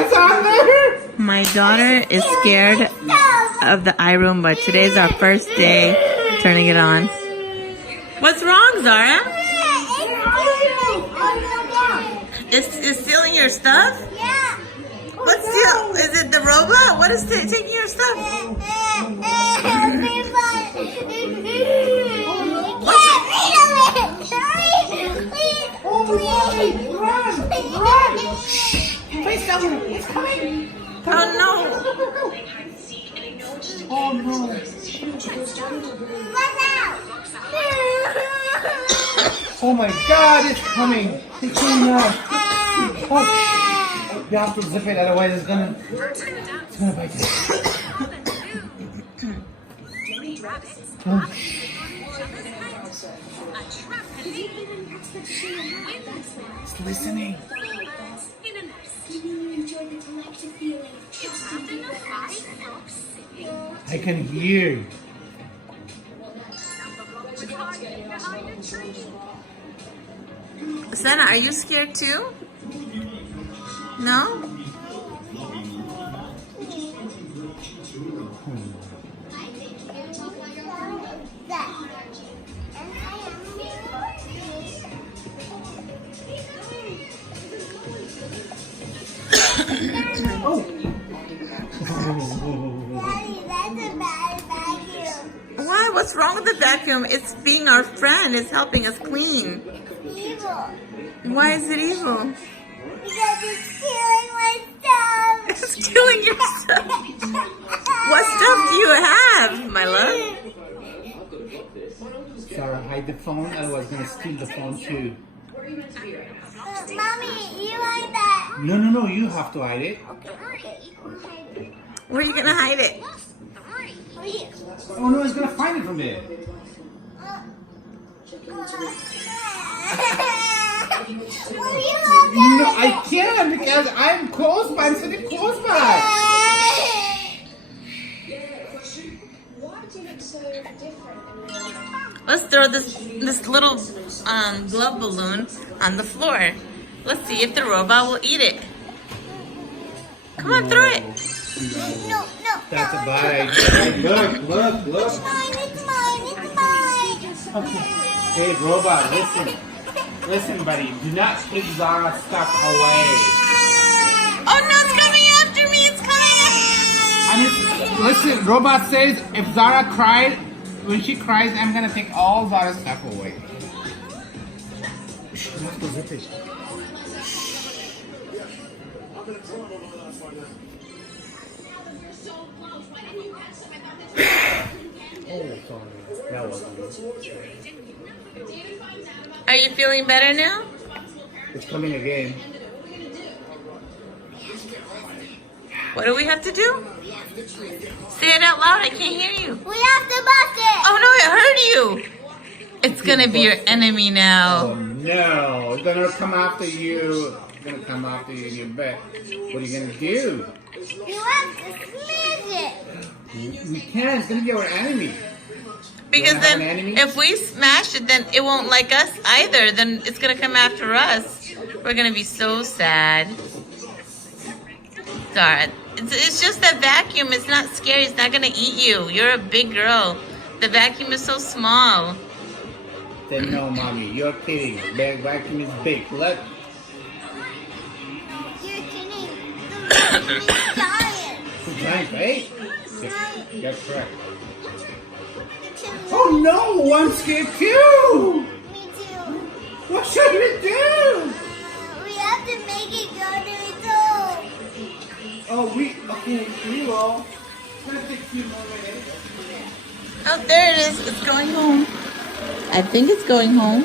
It's on there. My daughter is scared of the iRoomba. Today's our first day turning it on. What's wrong, Zara? It's stealing your stuff? Yeah. What's steal? Is it the robot? What is taking your stuff? Please tell me. It's coming. Oh no! Oh no. Oh my God, it's coming. It's coming now. Oh, you have to zip it, otherwise it's gonna bite you. Oh. It's listening. I can hear. Senna, are you scared too? No? Oh. Daddy, that's a bad vacuum. Why? What's wrong with the vacuum? It's being our friend. It's helping us clean. Evil. Why is it evil? Because it's stealing my stuff. It's killing your stuff. What stuff do you have, my love? Sarah, hide the phone, otherwise I'm gonna steal the phone too. Mommy, you like that? No, you have to hide it. Okay. Where are you gonna hide it? Oh no, it's gonna find it from there. No, I can't because I'm close by. I'm sitting close by. Let's throw this little glove balloon on the floor. Let's see if the robot will eat it. Come on, throw it. No. That's a bad idea. Look. It's mine. Okay. Hey, robot, listen, buddy. Do not take Zara's stuff away. Oh no, it's coming after me. It's coming. Listen, robot says if Zara cried, when she cries, I'm gonna take all Zara's stuff away. Let's go zip it. Oh, sorry. That wasn't it. Are you feeling better now? It's coming again. What do we have to do? Say it out loud. I can't hear you. We have to bust it. Oh no, it hurt you. It's gonna be your enemy Oh now. no, it's gonna come after you. It's gonna come after you in your bed. What are you gonna do? You have to smash it. We can't. It's gonna be our enemy. Because You wanna have then, an enemy? if we smash it, then it won't like us either. Then it's gonna come after us. We're gonna be so sad. Zara, it's just that vacuum. It's not scary. It's not gonna eat you. You're a big girl. The vacuum is so small. Then no, mommy, you're kidding. The vacuum is big. Look. You're kidding. The vacuum is giant. It's giant, right? Yes, that's correct. Can- Oh no, I'm scared too. Me too. What should we do? We have to make it go to its home. Oh, we will. It's gonna take a few more minutes. Oh, there it is. It's going home. I think it's going home.